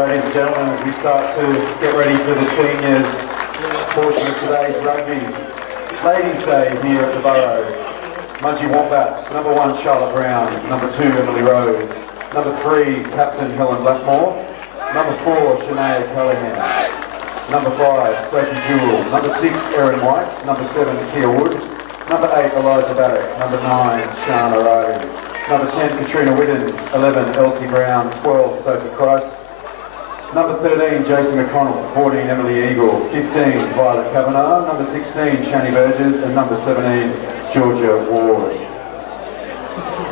Ladies and gentlemen, as we start to get ready for the seniors portion of today's rugby Ladies' Day here at the Borough, Mudgee Wombats, number 1 Charlotte Brown, number 2 Emily Rose, number 3 Captain Helen Blackmore, number 4 Shania Callahan, number 5 Sophie Jewell, number 6 Erin White, number 7 Kia Wood, number 8 Eliza Baddock, number 9 Shana Rowe, number 10 Katrina Whitten, 11 Elsie Brown, 12 Sophie Christ, number 13, Jason McConnell, 14, Emily Eagle, 15, Violet Kavanagh, number 16, Shani Burgess, and number 17, Georgia Ward.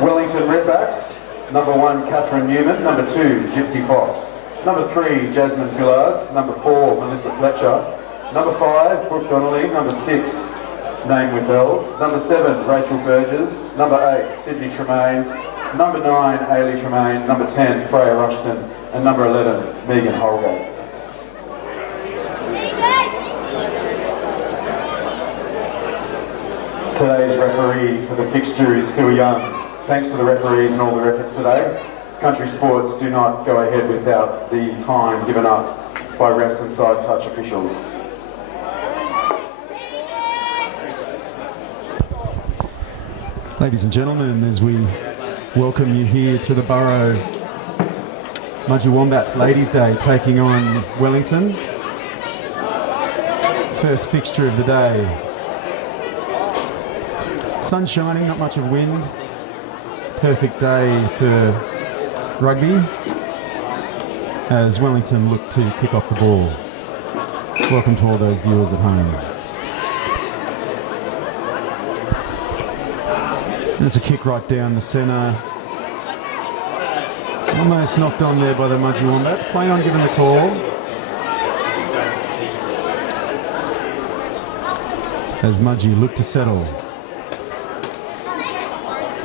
Wellington Redbacks, number 1, Catherine Newman, number 2, Gypsy Fox, number 3, Jasmine Pillards, number 4, Melissa Fletcher, number 5, Brooke Donnelly, number 6, name withheld, number 7, Rachel Burgess, number 8, Sydney Tremaine, number 9, Ailey Tremaine, number 10, Freya Rushton, and number 11, Megan Holgate. Today's referee for the fixture is Phil Young. Thanks to the referees and all their efforts today. Country sports do not go ahead without the time given up by refs and side touch officials. Ladies and gentlemen, as we welcome you here to the Borough, Mudgee Wombats Ladies' Day taking on Wellington. First fixture of the day. Sun shining, not much of wind. Perfect day for rugby as Wellington look to kick off the ball. Welcome to all those viewers at home. And it's a kick right down the centre. Almost knocked on there by the Mudgee Wombats. Play on given the call. As Mudgee look to settle.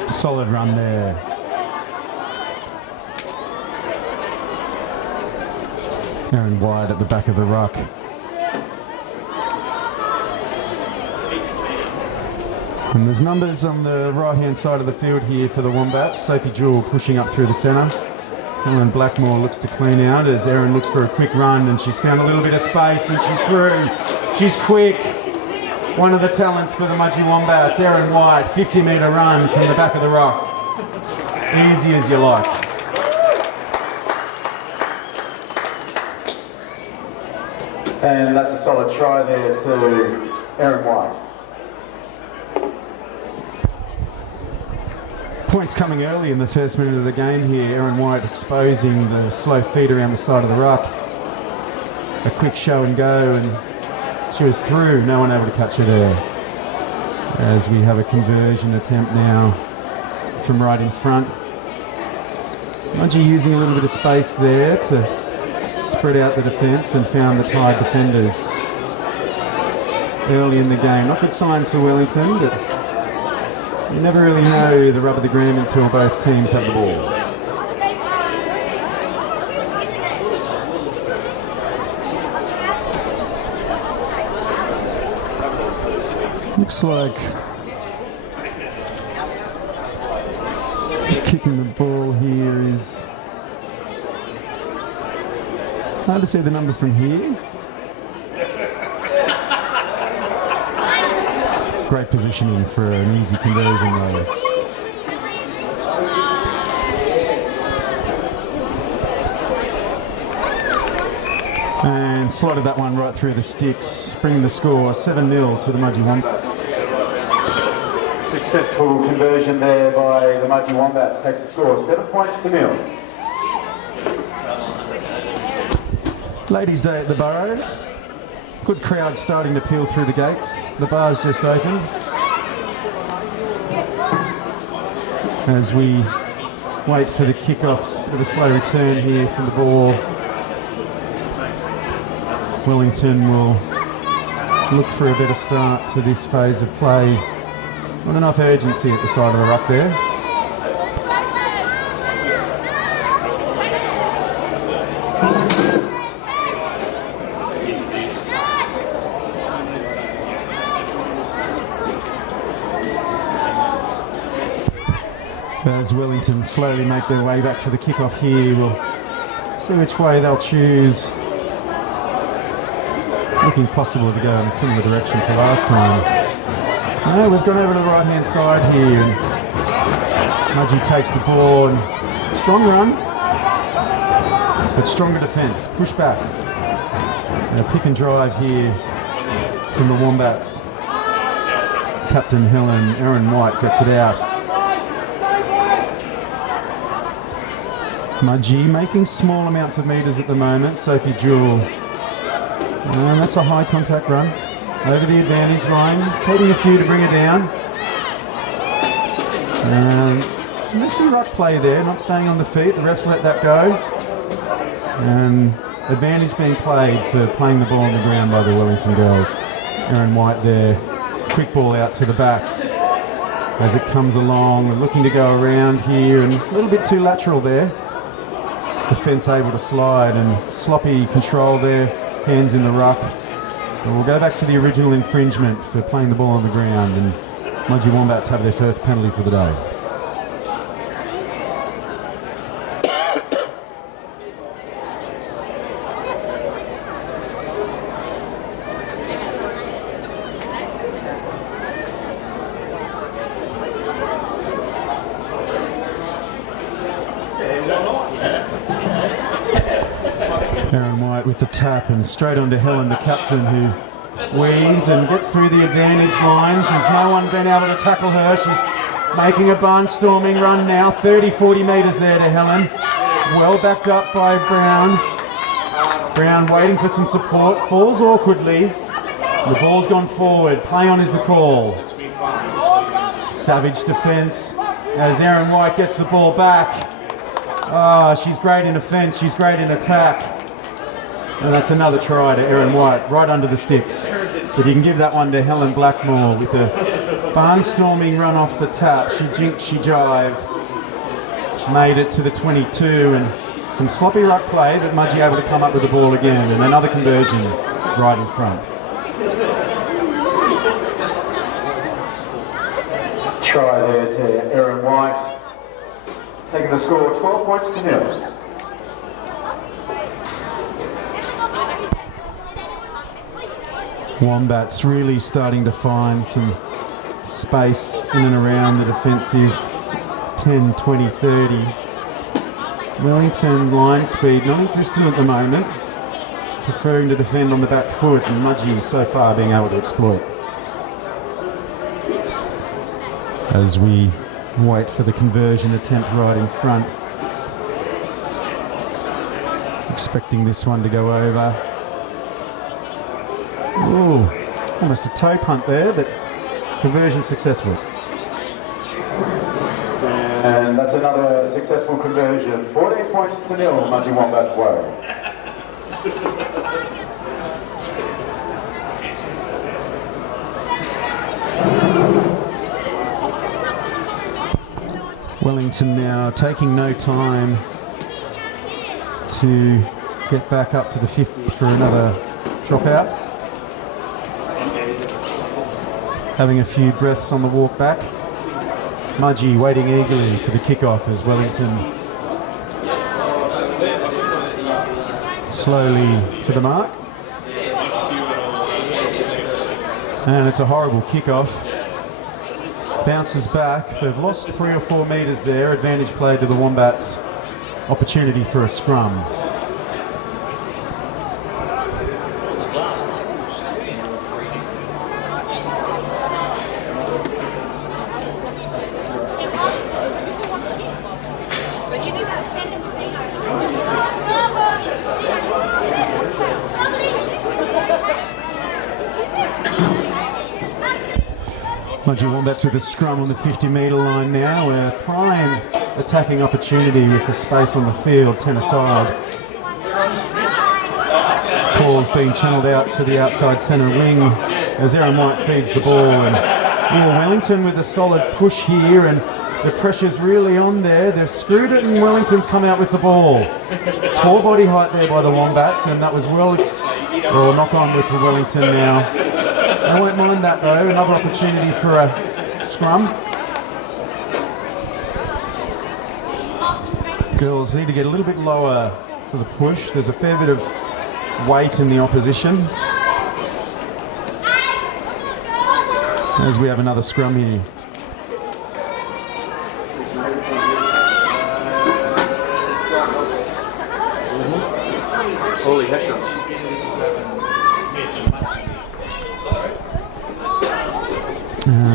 Solid run there. Aaron White at the back of the ruck. And there's numbers on the right-hand side of the field here for the Wombats. Sophie Jewell pushing up through the centre. Helen Blackmore looks to clean out as Erin looks for a quick run, and she's found a little bit of space and she's through. She's quick. One of the talents for the Mudgee Wombats, Erin White, 50-metre run from the back of the rock. Easy as you like. And that's a solid try there to Erin White. Points coming early in the first minute of the game here. Erin White exposing the slow feet around the side of the ruck. A quick show and go, and she was through. No one able to catch her there. As we have a conversion attempt now from right in front. Mudgee using a little bit of space there to spread out the defence and found the tired defenders early in the game. Not good signs for Wellington, but you never really know the rub of the ground until both teams have the ball. Looks like kicking the ball here is hard to see the number from here. Great positioning for an easy conversion though. And slotted that one right through the sticks, bringing the score 7-0 to the Mudgee Wombats. Successful conversion there by the Mudgee Wombats takes the score 7 points to 0. Ladies' Day at the Borough. Good crowd starting to peel through the gates. The bar's just opened. As we wait for the kickoffs, bit of a slow return here from the ball. Wellington will look for a better start to this phase of play. Not enough urgency at the side of the ruck there. As Wellington slowly make their way back for the kickoff here, we'll See which way they'll choose. Looking possible to go in a similar direction to last time. No, we've gone over to the right-hand side here. And Mudgee takes the ball and strong run, but stronger defence. Push back. And a pick and drive here from the Wombats. Captain Helen, Erin White gets it out. Mudgee making small amounts of metres at the moment. Sophie Jewell. And that's a high contact run. Over the advantage line. Taking a few to bring her down. Missing ruck play there, not staying on the feet. The refs let that go. And advantage being played for playing the ball on the ground by the Wellington girls. Erin White there. Quick ball out to the backs as it comes along. We're looking to go around here and a little bit too lateral there. Defence able to slide and sloppy control there. Hands in the ruck. And we'll go back to the original infringement for playing the ball on the ground, and Mudgee Wombats have their first penalty for the day. Erin White with the tap and straight onto Helen, the captain, who weaves and gets through the advantage lines. There's no one been able to tackle her. She's making a barnstorming run now, 30-40 metres there to Helen. Well backed up by Brown. Brown waiting for some support, falls awkwardly. The ball's gone forward. Play on is the call. Savage defence as Erin White gets the ball back. She's great in defence, she's great in attack. And that's another try to Erin White, right under the sticks. But you can give that one to Helen Blackmore with a barnstorming run off the tap. She jinked, she jived, made it to the 22, and some sloppy ruck play, but Mudgee able to come up with the ball again, and another conversion right in front. Try there to Erin White, taking the score 12 points to 0. Wombats really starting to find some space in and around the defensive 10, 20, 30. Wellington line speed non-existent at the moment, preferring to defend on the back foot, and Mudgee so far being able to exploit. As we wait for the conversion attempt right in front. Expecting this one to go over. Ooh, almost a toe punt there, but conversion successful. And that's another successful conversion. 14 points to 0, Mudgee Wombats way. Wellington now taking no time to get back up to the 50 for another dropout. Having a few breaths on the walk back. Mudgee waiting eagerly for the kickoff as Wellington slowly to the mark. And it's a horrible kickoff. Bounces back. They've lost 3 or 4 metres there. Advantage played to the Wombats. Opportunity for a scrum. Mudgee Wombats with a scrum on the 50-metre line now. A prime attacking opportunity with the space on the field, 10 aside. Ball's being channelled out to the outside centre wing as Erin White feeds the ball. And Wellington with a solid push here, and the pressure's really on there. They've screwed it and Wellington's come out with the ball. Poor body height there by the Wombats, and that was well knock on with the Wellington now. I won't mind that though, another opportunity for a scrum. Girls need to get a little bit lower for the push. There's a fair bit of weight in the opposition. As we have another scrum here. Holy hector.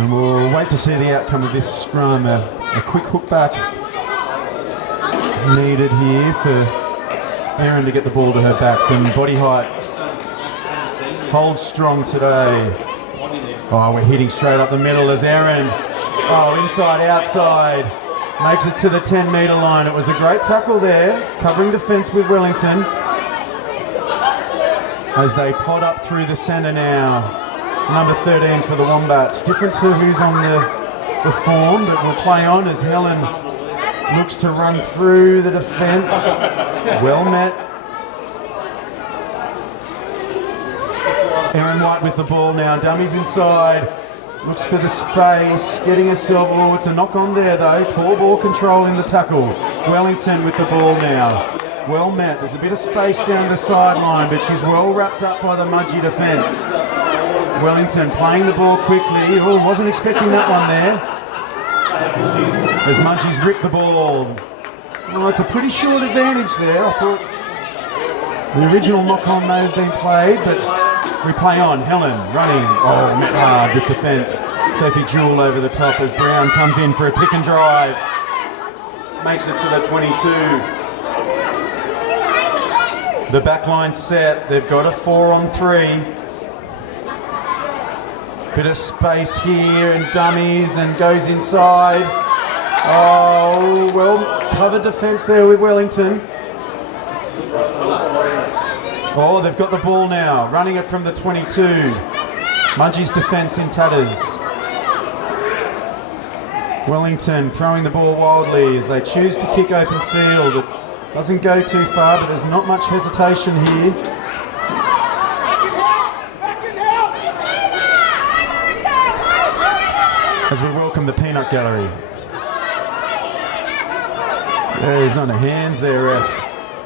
We'll wait to see the outcome of this scrum. A quick hook back needed here for Erin to get the ball to her back. Some body height. Holds strong today. Oh, we're hitting straight up the middle as Erin. Oh, inside, outside. Makes it to the 10-metre line. It was a great tackle there, covering defence with Wellington. As they pod up through the centre now. Number 13 for the Wombats. Different to who's on the form, but will play on as Helen looks to run through the defence. Well met. Erin White with the ball now. Dummies inside. Looks for the space. Getting herself. Oh, it's a knock on there though. Poor ball control in the tackle. Wellington with the ball now. Well met. There's a bit of space down the sideline, but she's well wrapped up by the Mudgee defence. Wellington playing the ball quickly. Oh, wasn't expecting that one there. As Mudgee's ripped the ball. Oh, it's a pretty short advantage there. I thought the original knock-on may have been played, but we play on. Helen running. Oh, met hard with defence. Sophie Jewell over the top as Brown comes in for a pick and drive. Makes it to the 22. The back line set. They've got a 4-on-3. Bit of space here and dummies and goes inside. Oh, well covered defence there with Wellington. Oh, they've got the ball now. Running it from the 22. Mudgee's defence in tatters. Wellington throwing the ball wildly as they choose to kick open field. It doesn't go too far, but there's not much hesitation here. As we welcome the Peanut Gallery. He's on the hands there, ref.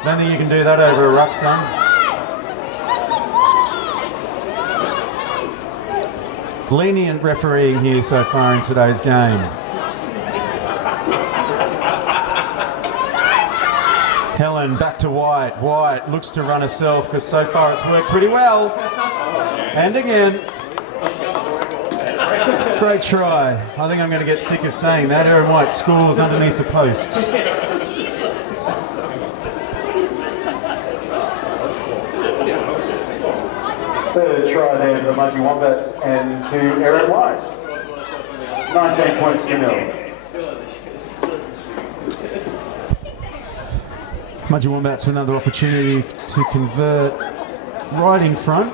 Don't think you can do that over a ruck, son. Lenient refereeing here so far in today's game. Helen back to White. White looks to run herself because so far it's worked pretty well. And again. Great try. I think I'm going to get sick of saying that. Erin White scores underneath the posts. Third try there for the Mudgee Wombats and to Erin White. 19 points to nil. Mudgee Wombats with another opportunity to convert right in front.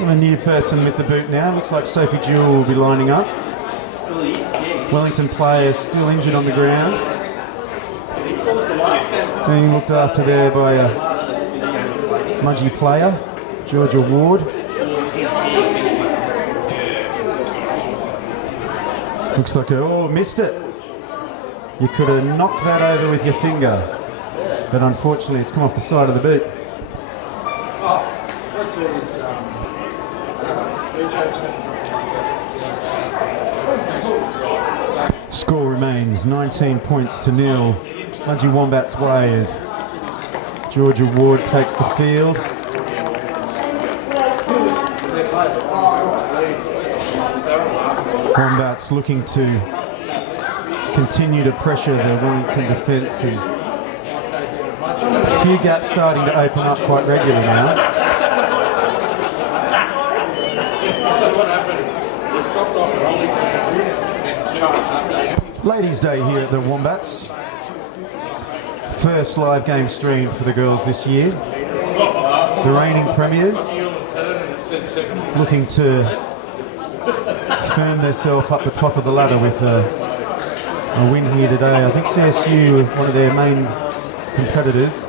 A new person with the boot now. Looks like Sophie Jewell will be lining up. Wellington player still injured on the ground. Being looked after there by a Mudgee player, Georgia Ward. Looks like missed it. You could have knocked that over with your finger, but unfortunately it's come off the side of the boot. Score remains 19 points to nil. Mudgee Wombats way as Georgia Ward takes the field. Wombats looking to continue to pressure the Wellington defence. A few gaps starting to open up quite regularly now. Ladies' Day here at the Wombats. First live game stream for the girls this year. The reigning premiers looking to firm themselves up the top of the ladder with a win here today. I think CSU, one of their main competitors,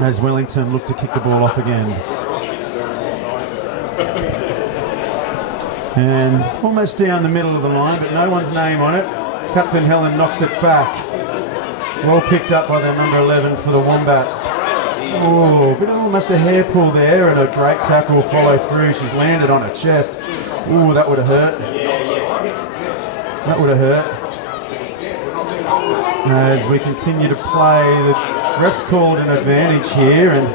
as Wellington look to kick the ball off again. And almost down the middle of the line, but no one's name on it. Captain Helen knocks it back. Well picked up by the number 11 for the Wombats. Oh, bit of almost a hair pull there and a great tackle follow through. She's landed on her chest. Ooh, that would have hurt. That would have hurt. As we continue to play, the ref's called an advantage here, and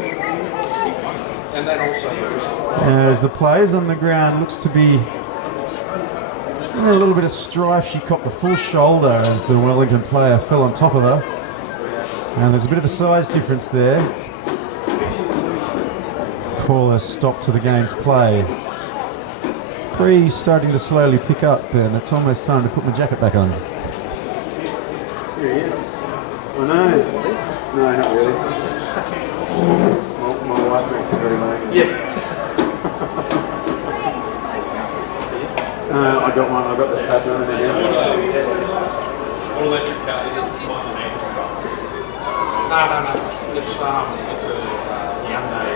as the players on the ground looks to be in a little bit of strife. She copped the full shoulder as the Wellington player fell on top of her. And there's a bit of a size difference there. Call a stop to the game's play. Breeze starting to slowly pick up, and it's almost time to put my jacket back on. Here he is. Oh no. No, not really. Well, my wife makes it very late. Yeah. I got one. I got the tab on it again. No. It's a Hyundai.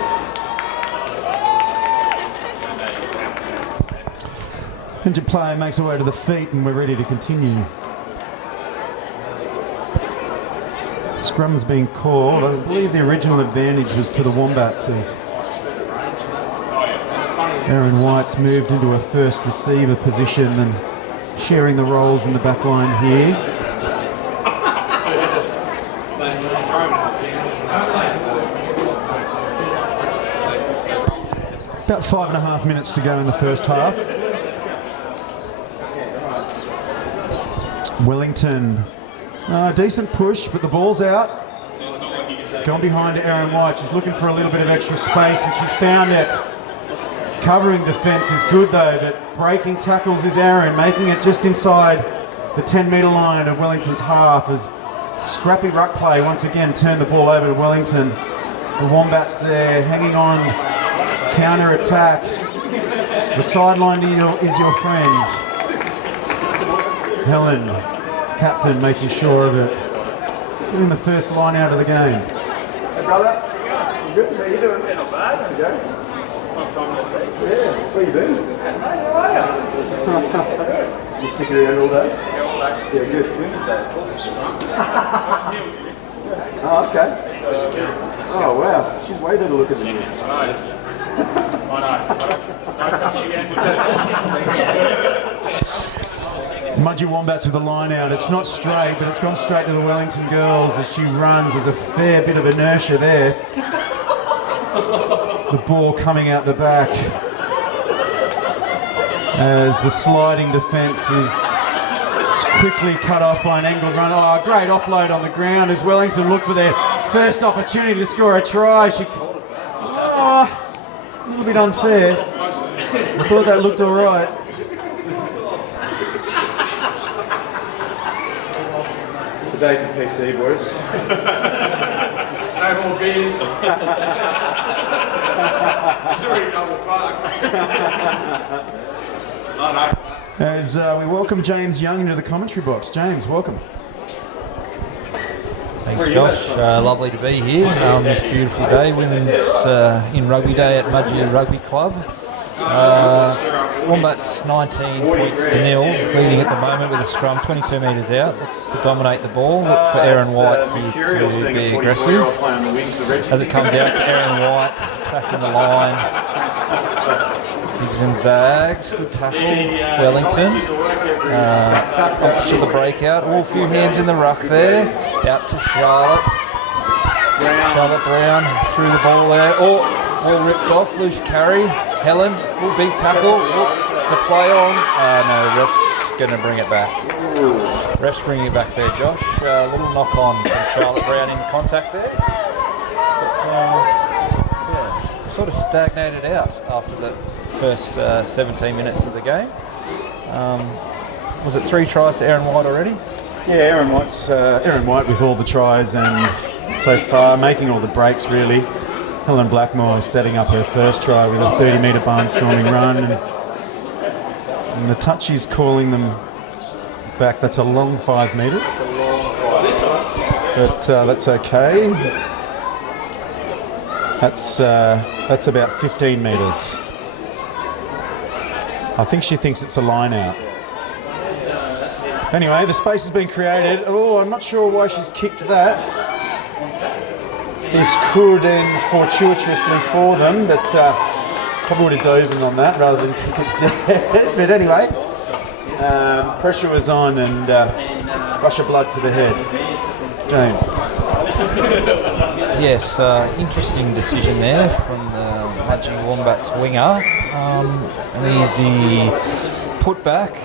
Injured player makes her way to the feet, and we're ready to continue. Scrum's been called. I believe the original advantage was to the Wombats as Erin White's moved into a first receiver position and sharing the roles in the back line here. About 5.5 minutes to go in the first half. Wellington, decent push, but the ball's out. Gone behind to Erin White. She's looking for a little bit of extra space, and she's found it. Covering defence is good though, but breaking tackles is Erin, making it just inside the 10-metre line of Wellington's half as scrappy ruck play once again turned the ball over to Wellington. The Wombats there hanging on, counter-attack. The sideline is your friend. Helen, captain, making sure of it. Getting the first line out of the game. Hey brother, you good? How you doing? Yeah, not bad. How's it going? Long time no see. Yeah, where you been? How are you? You sticking around all day? Yeah, all day. Yeah, good. Tuesday. Oh, okay. Oh, wow. She's way better looking than you. I know. Mudgee Wombats with the line out. It's not straight, but it's gone straight to the Wellington girls as she runs. There's a fair bit of inertia there. The ball coming out the back as the sliding defence is quickly cut off by an angled run. Oh, great offload on the ground as Wellington look for their first opportunity to score a try. A little bit unfair. I thought that looked all right. Today's a PC, boys. No more beers. He's already double parked. No. As we welcome James Young into the commentary box. James, welcome. Thanks, Josh. Lovely to be here on this beautiful day. Women's in Rugby Day at Mudgee Rugby Club. Wombats 19 points to 0, leading at the moment with a scrum 22 metres out. Looks to dominate the ball. Look for Erin White here to be aggressive. As it comes out to Erin White, tracking the line. Zigs and zags, good tackle. Wellington. Opposite the breakout. All a few hands in the ruck there. Out to Charlotte. Charlotte Brown through the ball there. Oh, ball ripped off. Loose carry. Helen, big tackle to play on. No, ref's going to bring it back. Ref's bringing it back there, Josh. Little knock on from Charlotte Brown in contact there. But, yeah, sort of stagnated out after the first 17 minutes of the game. Was it 3 tries to Erin White already? Yeah, Erin White with all the tries and so far making all the breaks really. Helen Blackmore setting up her first try with a 30-metre barnstorming run, and the touchies calling them back. That's a long 5 metres, but that's okay. That's about 15 metres. I think she thinks it's a line out. Anyway, the space has been created. Oh, I'm not sure why she's kicked that. This could end fortuitously for them, but probably would have dove in on that rather than kick it dead. But anyway, pressure was on and rush of blood to the head. James. Yes, interesting decision there from the Mudgee Wombats winger. An easy putback.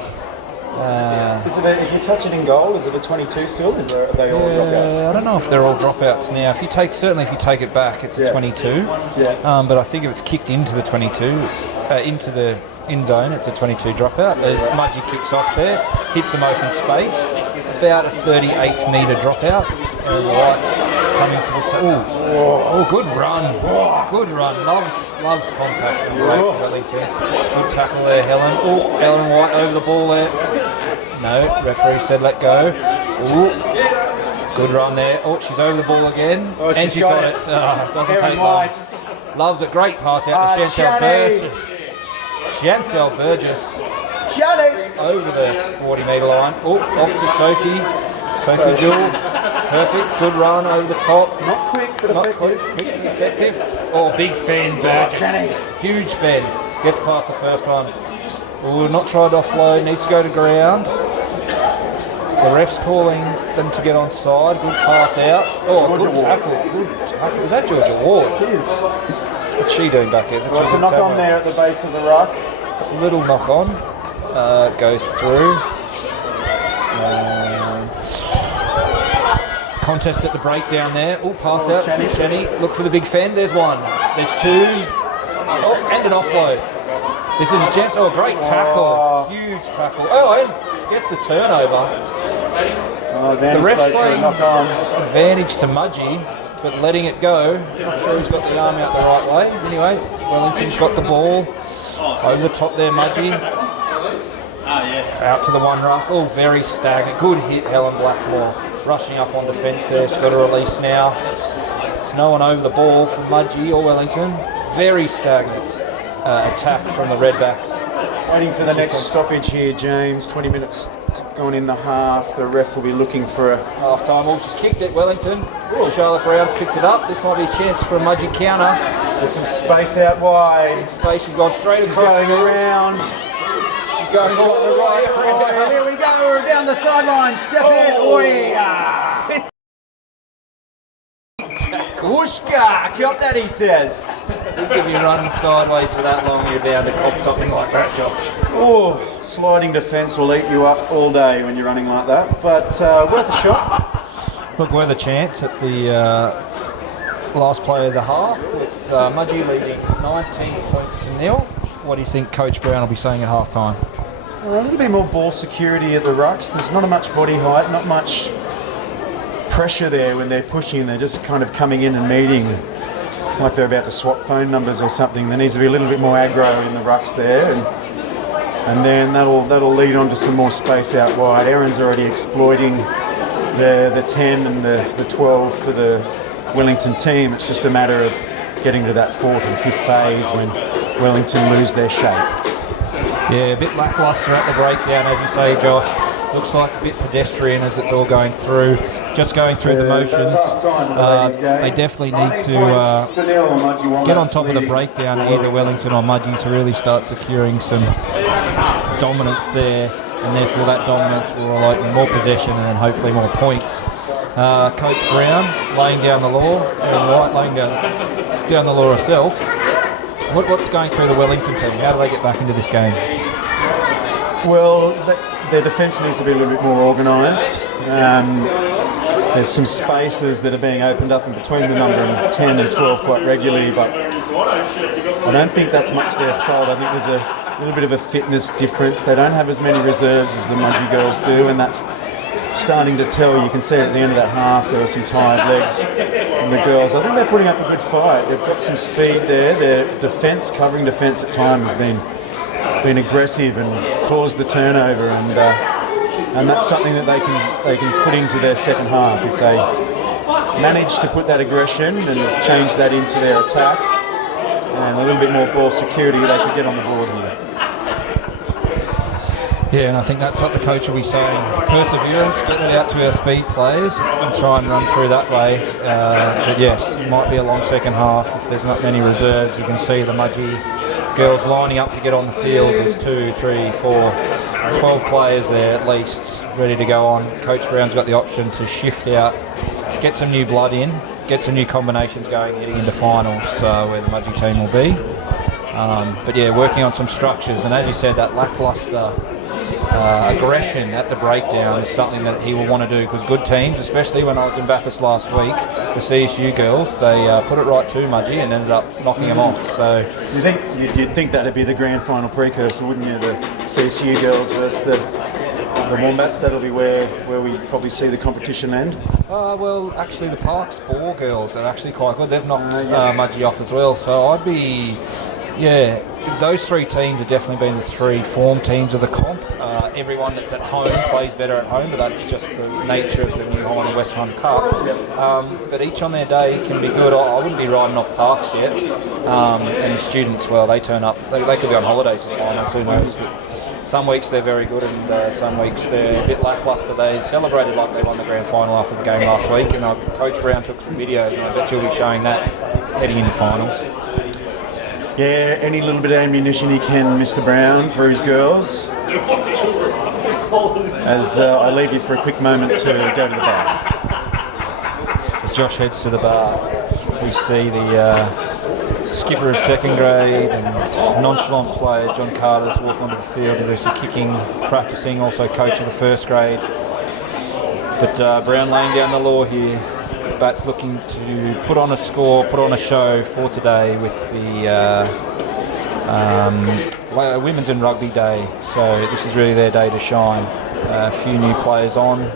Is it if you touch it in goal, is it a 22 still? Are they all dropouts? I don't know if they're all dropouts now. If you take it back, it's a 22. Yeah. But I think if it's kicked into the 22, into the end zone, it's a 22 dropout. As Mudgee kicks off there, hits some open space, about a 38 metre dropout. Aaron White coming to the good run, good run. Loves contact from Ray from Wellington. Good tackle there, Helen. Oh, Ellen White over the ball there. No, referee said let go. Ooh. Good run there. Oh, she's over the ball again. Oh, and she's got it. Doesn't take long. Loves a great pass out to Chantel Burgess. Chantel Burgess. Over the 40 metre line. Oh, off to Sophie. Sophie Jewell. Perfect. Good run over the top. Not quick, but effective. Quick, effective. Oh, big fend, Burgess. Huge fend. Gets past the first one. Oh, not tried to offload. Needs to go to ground. The ref's calling them to get onside. Good pass out. Oh, good tackle. Good tackle. Was that Georgia Ward? It is. What's she doing back here? Well, it's a knock on there at the base of the ruck. It's a little knock on. Goes through. Contest at the breakdown there. Oh, pass out to Shani. Look for the big fend. There's one. There's two. Oh, and an offload. This is a chance. Oh, great tackle. Huge tackle. Oh, and gets the turnover. The ref's playing advantage to Mudgee, but letting it go. Not sure he's got the arm out the right way. Anyway, Wellington's got the ball. Over the top there, Mudgee. Out to the one ruck. Oh, very stagnant. Good hit, Helen Blackmore. Rushing up on defence there. She's got a release now. There's no one over the ball from Mudgee or Wellington. Very stagnant attack from the Redbacks. Waiting for the next stoppage here, James. 20 minutes gone in the half. The ref will be looking for a half-time. Oh, she's kicked it, Wellington. Charlotte Brown's picked it up. This might be a chance for a Mudgee counter. There's some space out wide. Space, she's gone straight across. Going around. She's going all the right. Oh, there we go. Down the sideline. Step in. Whooshka! Got that, he says. If you're running sideways for that long, you're bound to cop something like that, Josh. Oh, sliding defence will eat you up all day when you're running like that, but worth a shot. Look, worth a chance at the last play of the half, with Mudgee leading 19 points to 0. What do you think Coach Brown will be saying at half time? A little bit more ball security at the rucks. There's not much body height, not much pressure there when they're pushing. They're just kind of coming in and meeting like they're about to swap phone numbers or something. There needs to be a little bit more aggro in the rucks there, and then that'll lead on to some more space out wide. Erin's already exploiting the 10 and the 12 for the Wellington team. It's just a matter of getting to that 4th and 5th phase when Wellington lose their shape. Yeah, a bit lacklustre at the breakdown, as you say, Josh. Looks like a bit pedestrian as it's all going through, just going through the motions. They definitely need to get on top of the breakdown, either Wellington or Mudgee, to really start securing some dominance there, and therefore that dominance will result in more possession and then hopefully more points. Coach Brown laying down the law, Aaron White laying down the law herself. What's going through the Wellington team? How do they get back into this game? Well, their defence needs to be a little bit more organised. There's some spaces that are being opened up in between the number 10 and 12 quite regularly, but I don't think that's much their fault. I think there's a little bit of a fitness difference. They don't have as many reserves as the Mudgee girls do, and that's starting to tell. You can see at the end of that half there were some tired legs from the girls. I think they're putting up a good fight. They've got some speed there. Their defence, covering defence at times, has been aggressive and caused the turnover, and that's something that they can put into their second half. If they manage to put that aggression and change that into their attack and a little bit more ball security, they could get on the board here. Yeah, and I think that's what the coach will be saying. Perseverance, get it out to our speed players and try and run through that way. But yes, it might be a long second half if there's not many reserves. You can see the Mudgee girls lining up to get on the field. There's 2, 3, 4, 12 players there at least ready to go on. Coach Brown's got the option to shift out, get some new blood in, get some new combinations going heading into finals where the Mudgee team will be. But yeah, working on some structures, and as you said, that lacklustre aggression at the breakdown is something that he will want to do, because good teams, especially when I was in Bathurst last week, the CSU girls, they put it right to Mudgee and ended up knocking them off. So You'd think that'd be the grand final precursor, wouldn't you? The CSU girls versus the Wombats. That'll be where we probably see the competition end. Well, actually, the Parks Ball girls are actually quite good. They've knocked Mudgee off as well. So I'd be, those 3 teams have definitely been the 3 form teams of the comp. Everyone that's at home plays better at home, but that's just the nature of the New Holland and West Hunt Cup. But each on their day can be good. I wouldn't be riding off Parks yet. And the students, well, they turn up. They could be on holidays for finals, who knows. But some weeks they're very good, and some weeks they're a bit lacklustre. They celebrated like they won the grand final after the game last week, and Coach Brown took some videos, and I bet you'll be showing that heading into finals. Yeah, any little bit of ammunition he can, Mr. Brown, for his girls. As I leave you for a quick moment to go to the bar. As Josh heads to the bar, we see the skipper of second grade and nonchalant player John Carter's walk onto the field to do some kicking, practicing, also coach of the first grade. But Brown laying down the law here. Bats looking to put on a score, put on a show for today with the Women's and Rugby Day. So this is really their day to shine. A few new players on.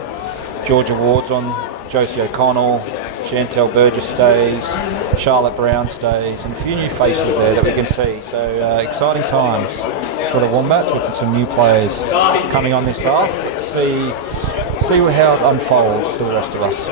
Georgia Ward's on, Josie O'Connell, Chantel Burgess stays, Charlotte Brown stays, and a few new faces there that we can see. So exciting times for the Wombats with some new players coming on this half. Let's see how it unfolds for the rest of us.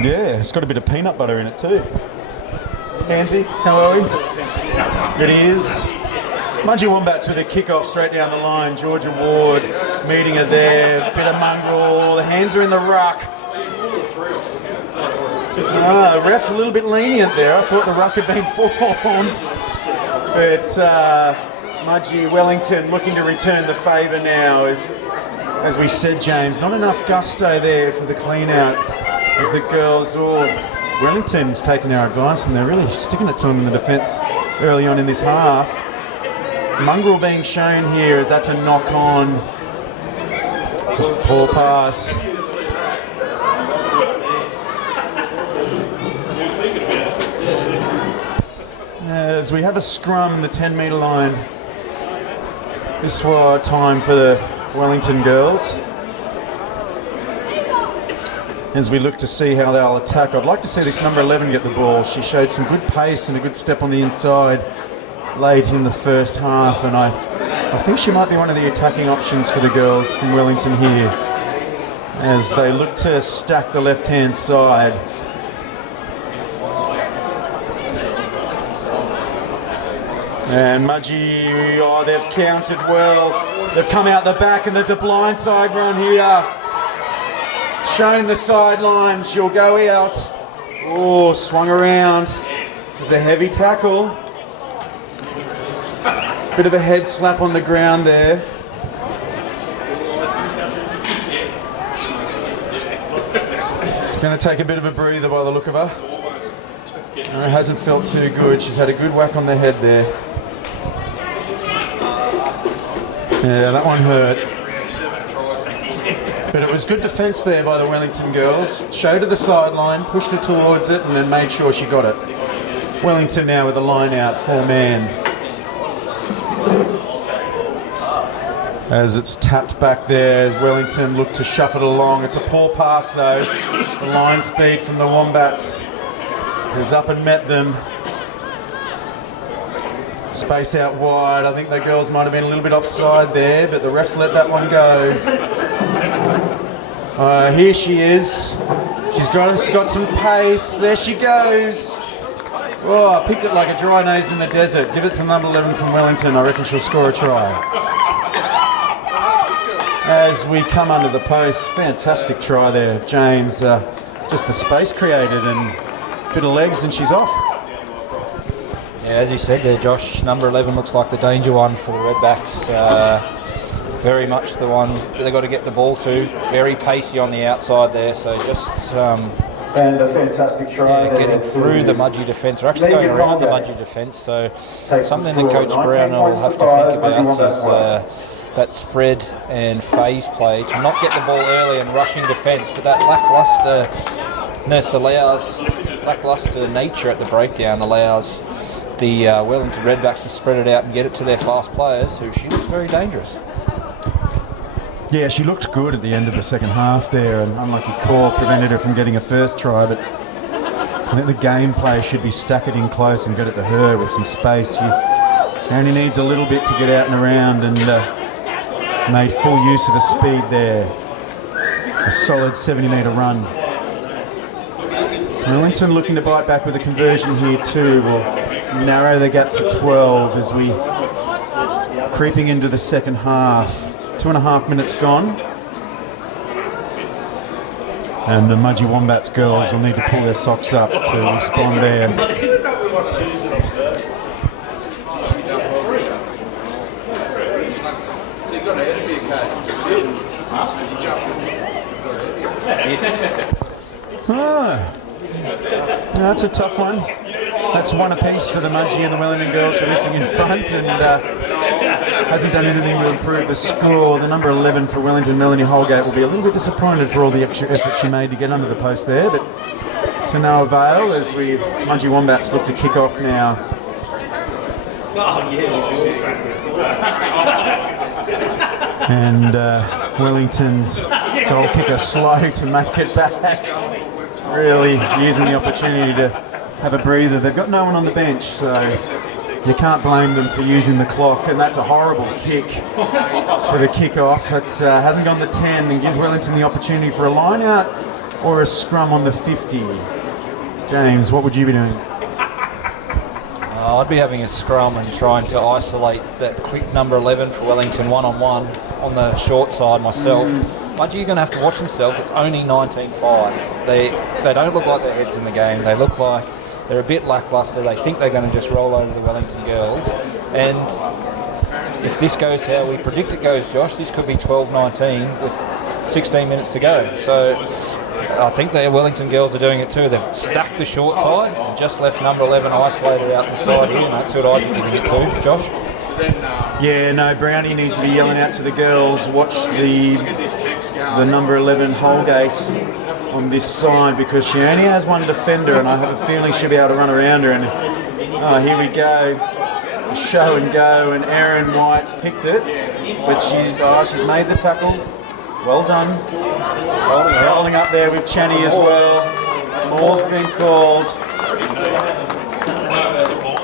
Yeah, it's got a bit of peanut butter in it too. Nancy, how are we? It is. Mudgee Wombats with a kick-off straight down the line. Georgia Ward meeting her there. Bit of mongrel. The hands are in the ruck. Ref a little bit lenient there. I thought the ruck had been formed. But Mudgee Wellington looking to return the favour now. As we said, James, not enough gusto there for the clean-out. As the girls, Wellington's taking our advice and they're really sticking it to them in the defence early on in this half. Mongrel being shown here as that's a knock-on. It's a poor pass. As we have a scrum, the 10-metre line. This was time for the Wellington girls. As we look to see how they'll attack. I'd like to see this number 11 get the ball. She showed some good pace and a good step on the inside late in the first half, and I think she might be one of the attacking options for the girls from Wellington here as they look to stack the left-hand side. And Mudgee, they've counted well. They've come out the back and there's a blindside run here. Shown the sideline, she'll go out. Oh, swung around. There's a heavy tackle. Bit of a head slap on the ground there. She's going to take a bit of a breather by the look of her. No, it hasn't felt too good. She's had a good whack on the head there. Yeah, that one hurt. But it was good defence there by the Wellington girls. Showed her the sideline, pushed her towards it, and then made sure she got it. Wellington now with a line out, 4-man. As it's tapped back there, as Wellington look to shuffle it along. It's a poor pass though. The line speed from the Wombats has up and met them. Space out wide. I think the girls might have been a little bit offside there, but the refs let that one go. Here she is. She's got some pace. There she goes. Oh, I picked it like a dry nose in the desert. Give it to number 11 from Wellington. I reckon she'll score a try. As we come under the post, fantastic try there, James. Just the space created and a bit of legs and she's off. Yeah, as you said there, Josh, number 11 looks like the danger one for the Redbacks. Very much the one that they've got to get the ball to. Very pacey on the outside there, so just and a fantastic try getting through the Mudgee defence, or actually going around the Mudgee defence. So something that Coach Brown will have to think about is that spread and phase play to not get the ball early and rushing defence, but that lacklustre nature at the breakdown allows the Wellington Redbacks to spread it out and get it to their fast players, who she looks very dangerous. Yeah, she looked good at the end of the second half there, and unlucky call prevented her from getting a first try, but I think the gameplay should be stack it in close and get it to her with some space. She only needs a little bit to get out and around, and made full use of her speed there. A solid 70-metre run. Wellington looking to bite back with a conversion here too. Will narrow the gap to 12 as we creeping into the second half. 2.5 minutes gone. And the Mudgee Wombats girls will need to pull their socks up to respond there. That's a tough one. That's one apiece for the Mudgee and the Wellington girls, racing in front, and hasn't done anything to improve the score. The number 11 for Wellington, Melanie Holgate, will be a little bit disappointed for all the extra effort she made to get under the post there, but to no avail as Mudgee Wombats look to kick off now. And Wellington's goal kicker slow to make it back. Really using the opportunity to have a breather. They've got no one on the bench, so you can't blame them for using the clock, and that's a horrible kick for the kick-off. It hasn't gone the 10 and gives Wellington the opportunity for a line-out or a scrum on the 50. James, what would you be doing? I'd be having a scrum and trying to isolate that quick number 11 for Wellington one-on-one on the short side myself. Mudgee are going to have to watch themselves. It's only 19-5. They don't look like their heads in the game. They look like they're a bit lacklustre. They think they're going to just roll over the Wellington girls. And if this goes how we predict it goes, Josh, this could be 12-19 with 16 minutes to go. So I think the Wellington girls are doing it too. They've stacked the short side and just left number 11 isolated out the side here, and that's what I'd be giving it to. Josh? Yeah, no, Brownie needs to be yelling out to the girls, watch the number 11 Holgate on this side, because she only has one defender, and I have a feeling she'll be able to run around her. And here we go, show and go, and Erin White's picked it, but she's made the tackle. Well done. Holding up there with Channy as well. Ball's been called.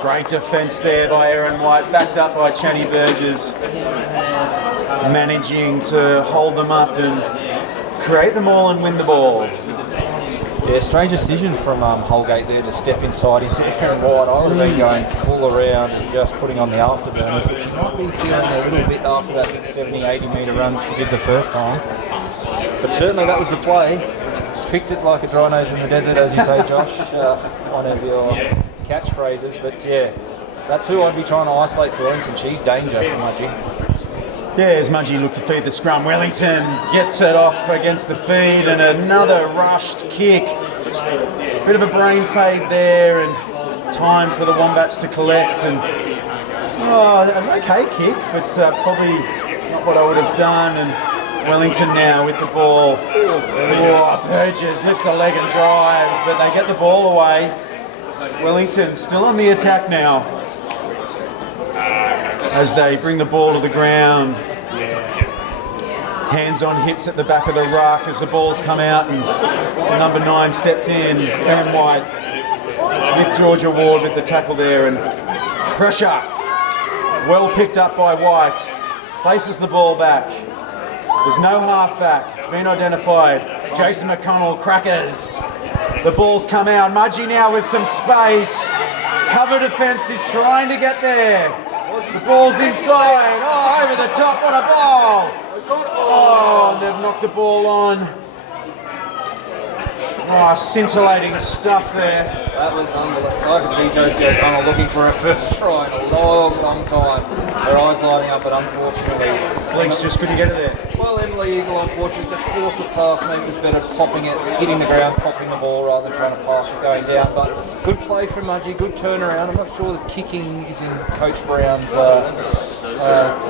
Great defence there by Erin White, backed up by Channy Burgess, managing to hold them up and create them all and win the ball. Yeah, strange decision from Holgate there to step inside into Erin White. I would have been going full around and just putting on the afterburners, but she might be feeling a little bit after that big 70-80 metre run she did the first time. But certainly that was the play. Picked it like a dry nose in the desert, as you say, Josh. One of your catchphrases, but yeah, that's who I'd be trying to isolate for Wellington. She's danger for Mudgee. Yeah, as Mudgee look to feed the scrum, Wellington gets it off against the feed, and another rushed kick. Bit of a brain fade there, and time for the Wombats to collect. And an okay kick, but probably not what I would have done. And Wellington now with the ball. Burgess lifts a leg and drives, but they get the ball away. Wellington still on the attack now as they bring the ball to the ground. Hands on hips at the back of the ruck as the balls come out, and number 9 steps in, Erin White, with Georgia Ward with the tackle there, and pressure Well picked up by White. Places the ball back. There's no halfback. It's been identified. Jason McConnell, crackers. The ball's come out. Mudgee now with some space. Cover defence is trying to get there. The ball's inside. Oh, over the top. What a ball. Oh, and they've knocked the ball on. Oh, scintillating stuff there. That was unbelievable. I could see Josie O'Connell looking for her first try in a long, long time. Her eyes lighting up, but unfortunately... Blinks just couldn't get it there. Well, Emily Eagle, unfortunately, just forced the pass. Maybe it was better popping it, hitting the ground, popping the ball rather than trying to pass it going down. But good play from Mudgee, good turnaround. I'm not sure the kicking is in Coach Brown's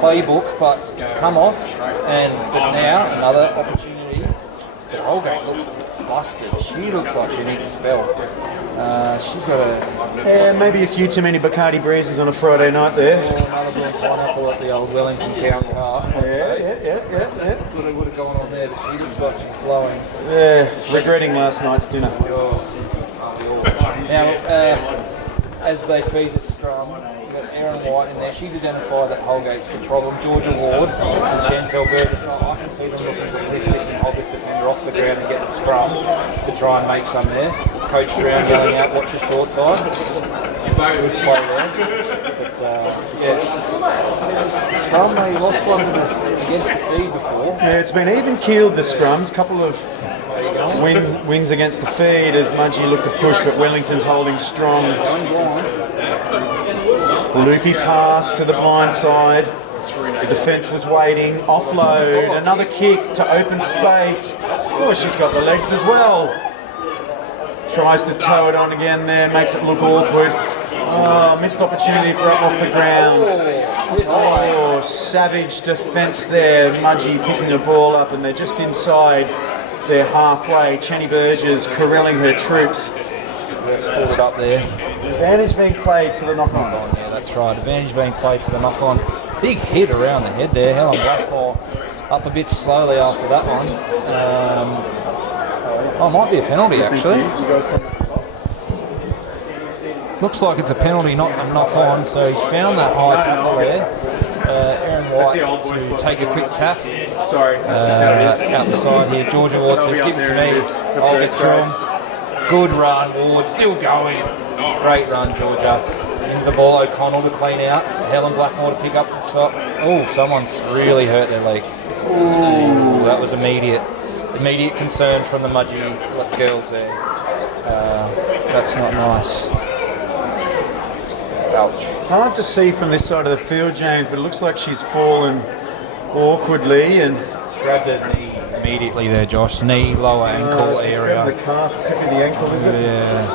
playbook, but it's come off. But now, another opportunity. The Holgate looks busted. She looks like she needs a spell. She's got a... Yeah, maybe a few too many Bacardi breezes on a Friday night there. Another blue pineapple at the old Wellington count calf. Yeah. That's what would have gone on there, but she looks like she's blowing. Yeah, regretting last night's dinner. Now, as they feed the scrum, you've got Erin White in there. She's identified that Holgate's the problem. Georgia Ward and Chantel Burgess. I can see them looking to lift this and hold this defender off the ground and get the scrum to try and make some there. Coach Brown going out, watch the short side. Good play there. But, yeah. The scrum, they lost one against the feed before. Yeah, it's been even-keeled, the scrums. Couple of wins against the feed as Mudgee looked to push, but Wellington's holding strong. Loopy pass to the blind side. The defence was waiting. Offload. Another kick to open space. Oh, she's got the legs as well. Tries to tow it on again there. Makes it look awkward. Oh, missed opportunity for up off the ground. Oh, savage defence there. Mudgee picking the ball up and they're just inside. They're halfway. Channy Burgess corralling her troops. Pulled it up there. Advantage being played for the knock-on. Yeah, that's right. Advantage being played for the knock-on. Big hit around the head there. Helen Blackmore up a bit slowly after that one. Might be a penalty actually. Looks like it's a penalty, not a knock-on. So he's found that high tackle there. Erin White to take a quick tap. Sorry, out the side here. Georgia Ward says, give it to me. I'll get through him. Good run, Ward. Still going. Great run, Georgia. Into the ball, O'Connell to clean out. Helen Blackmore to pick up the stop. Oh, someone's really hurt their leg. Ooh, that was immediate concern from the Mudgee girls there. That's not nice. Ouch. Hard to see from this side of the field, James, but it looks like she's fallen awkwardly and grabbed her knee immediately there, Josh. Knee, lower ankle she's area. grabbed the calf, could be the ankle, is it? Yeah.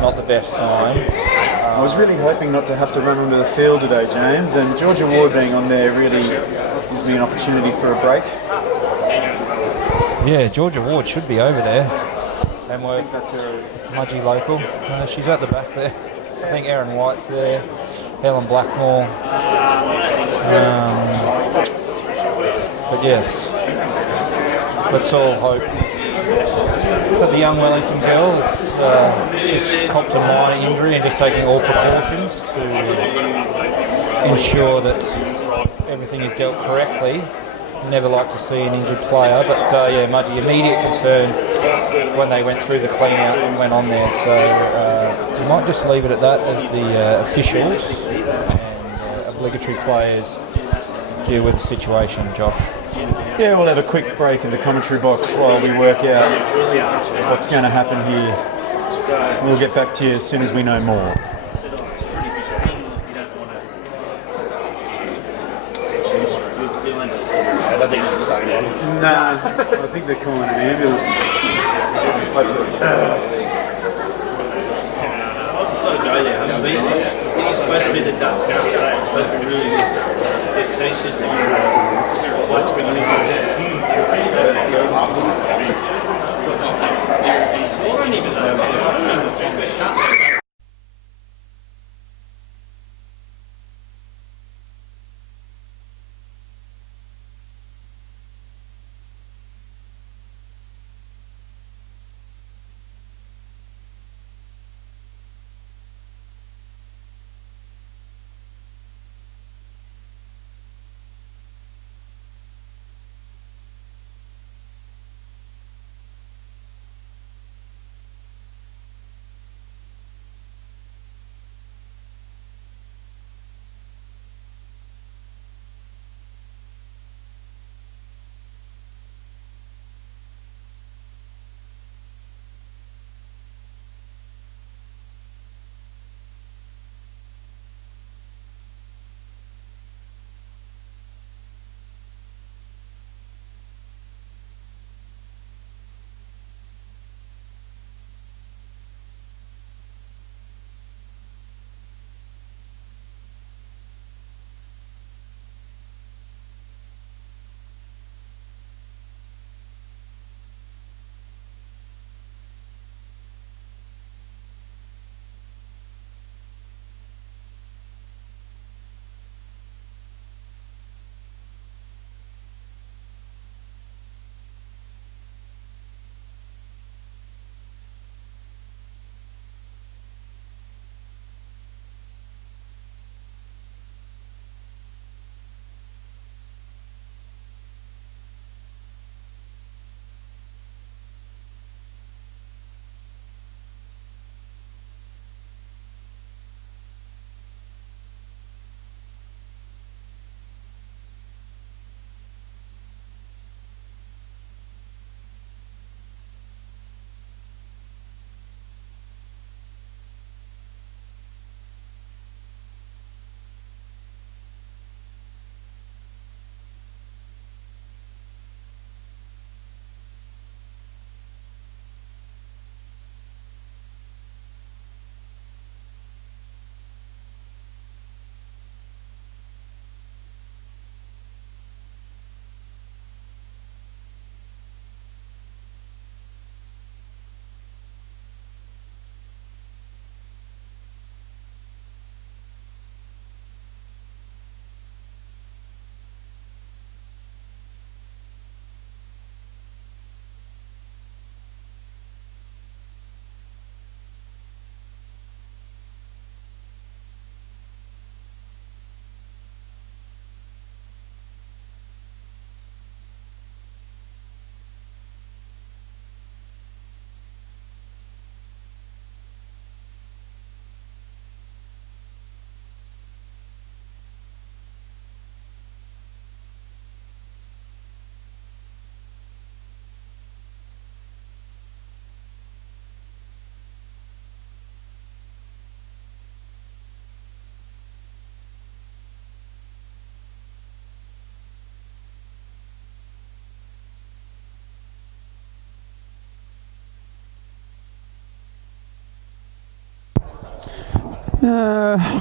Not the best sign. I was really hoping not to have to run onto the field today, James, and Georgia Ward being on there really gives me an opportunity for a break. Yeah, Georgia Ward should be over there. Same way That's her. Mudgee local. She's at the back there. I think Erin White's there. Helen Blackmore. But yes, let's all hope that the young Wellington girl has just copped a minor injury and just taking all precautions to ensure that everything is dealt correctly. Never like to see an injured player, but yeah, Mudgee, immediate concern when they went through the clean out and went on there. So we might just leave it at that as the officials and obligatory players deal with the situation, Josh. Yeah, we'll have a quick break in the commentary box while we work out what's going to happen here. We'll get back to you as soon as we know more. Nah, I think they're calling an ambulance. It's supposed to be the dust outside. It's supposed to be really good. So it's just what's been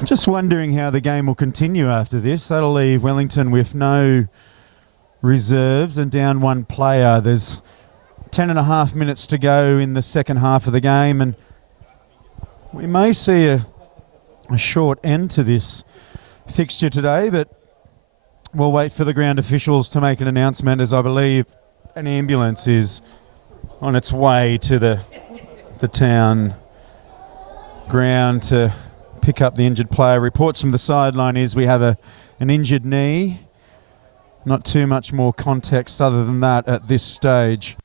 Just wondering how the game will continue after this. That'll leave Wellington with no reserves and down one player. There's 10.5 minutes to go in the second half of the game, and we may see a short end to this fixture today, but we'll wait for the ground officials to make an announcement, as I believe an ambulance is on its way to the town ground to pick up the injured player. Reports from the sideline is we have an injured knee. Not too much more context other than that at this stage.